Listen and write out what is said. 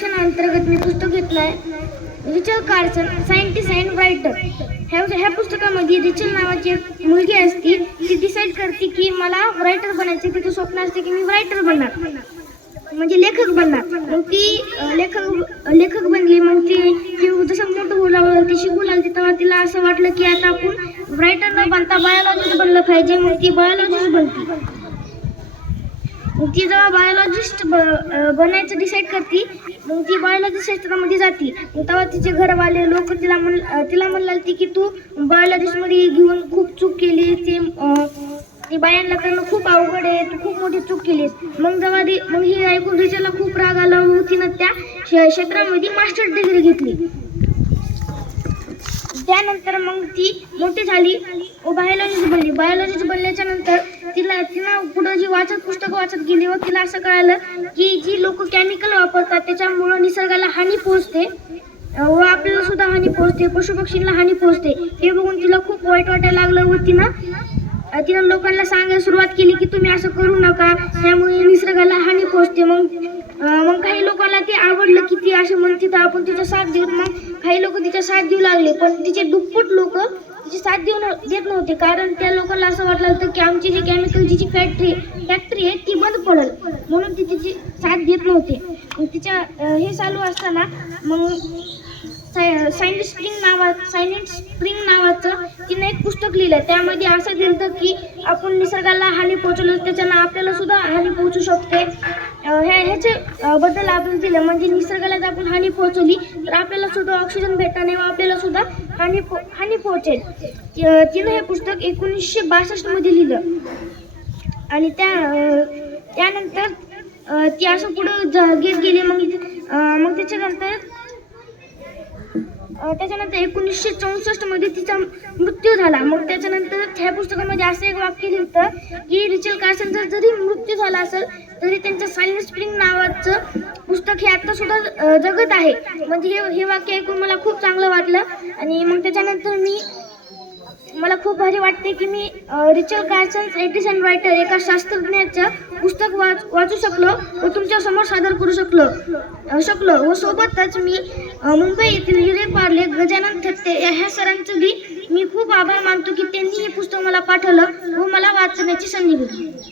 Addition अंतर्गत मी पुस्तक घेतलं आहे Rachel Carson scientist and writer. ह्या ह्या पुस्तकामध्ये रिचल नावाची एक मुलगी असती ती डिसाईड करते की मला रायटर बनायचं तिचं स्वप्न असते की मी रायटर बनणार. म्हणजे लेखक बनणार. मग ती लेखक लेखक बनली मग ती जसं मोठं होऊ लागलं ती शिकू लागली तेव्हा तिला असं वाटलं की आता आपण रायटर न बनता बायोलॉजिस्ट बनलं पाहिजे मग ती बायोलॉजिस्ट बनते. ती जेव्हा बायोलॉजिस्ट बनायचं डिसाईड करते मग ती बायोलॉजी क्षेत्रामध्ये जाते. मग तेव्हा तिचे घरवाले लोक तिला म्हण तिला म्हणला ती की तू बायोलॉजिस्टमध्ये घेऊन खूप चूक केली ते ती बायांना करणं खूप अवघड आहे. तू खूप मोठी चूक केलीस मग जेव्हा मग ही ऐकून रिचाला खूप राग आला. मग तिनं त्या क्षेत्रामध्ये मास्टर डिग्री घेतली. त्यानंतर मग ती मोठी झाली. व बायोलॉजिस्ट बनली. बायोलॉजीची बनल्याच्या नंतर तिला तिला पुढं जी वाचत पुस्तकं वाचत गेली व तिला असं कळालं की जी लोक केमिकल वापरतात त्याच्यामुळं निसर्गाला हानी पोहोचते. व आपल्याला सुद्धा हानी पोहोचते. पशुपक्षींना हानी पोहोचते. हे बघून तिला खूप वाईट वाटायला लागलं व तिनं तिनं लोकांना सांगायला सुरुवात केली की तुम्ही असं करू नका. त्यामुळे निसर्गाला हानी पोहोचते. मग मग काही की ती असे म्हणते तर आपण तिचा साथ देऊ. मग काही लोक तिचा साथ देऊ लागले पण तिचे दुप्पट लोक तिची साथ देऊ देत नव्हते. कारण त्या लोकांना असं वाटलं होतं की आमची जी केमिकलची जी फॅक्टरी फॅक्टरी आहे ती बंद पडेल. म्हणून ती तिची साथ देत नव्हते. तिच्या हे चालू असताना मग साय सायन्स स्प्रिंग नावा सायलेंट स्प्रिंग नावाचं तिने एक पुस्तक लिहिलं त्यामध्ये असं दिलं की आपण निसर्गाला हानी पोहोचवलं त्याच्यानं आपल्याला सुद्धा हानी पोहोचू शकते. अं, ह्या ह्याचे बद्दल आपण दिलं. म्हणजे निसर्गाला जर आपण हानी पोहोचवली तर आपल्याला सुद्धा ऑक्सिजन भेटणार नाही व आपल्याला सुद्धा हानी पो हानी पोहोचेल. तिनं हे पुस्तक एकोणीसशे बासष्टमध्ये लिहिलं. आणि त्या त्यानंतर ती असं पुढं घेत गेली. मग मग त्याच्यानंतर त्याच्यानंतर एकोणीसशे चौसष्टमध्ये तिचा मृत्यू झाला. मग त्याच्यानंतर ह्या पुस्तकामध्ये असं एक वाक्य लिहितं की रिचल कार्सनचा जरी मृत्यू झाला असेल तरी त्यांचं सायलेंट स्प्रिंग नावाचं पुस्तक हे आता सुद्धा जगत आहे. म्हणजे हे हे वाक्य ऐकून मला खूप चांगलं वाटलं. आणि मग त्याच्यानंतर मी मला खूप भारी वाटते की मी रिचल कार्सन्स एडिसन रायटर एका शास्त्रज्ञाचं पुस्तक वाच वाचू शकलो व तुमच्यासमोर सादर करू शकलो शकलो व सोबतच मी मुंबई येथील हिरे पार्ले गजानन थत्ते या ह्या सरांचं बी मी खूप आभार मानतो की त्यांनी हे पुस्तक मला पाठवलं व मला वाचण्याची संधी भेटली